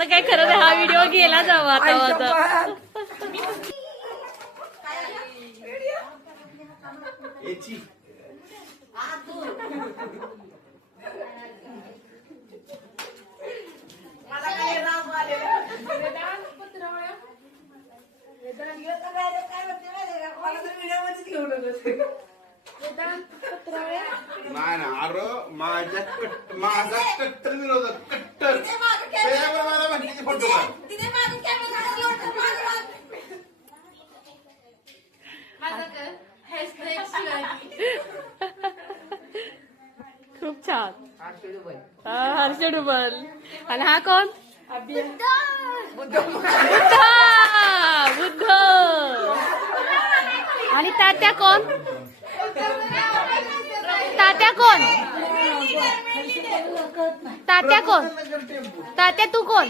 आता काय खरं नाही, हा व्हिडिओ गेला जावा आता. नाही ना अरे माझा कट्टर विरोधात कट्टर मला म्हणते फोटो खूप छान. हर्ष डुबल. आणि हा कोण? बुद्ध. आणि तात्या कोण? तात्या कोण? तात्या कोण? तात्या तू कोण?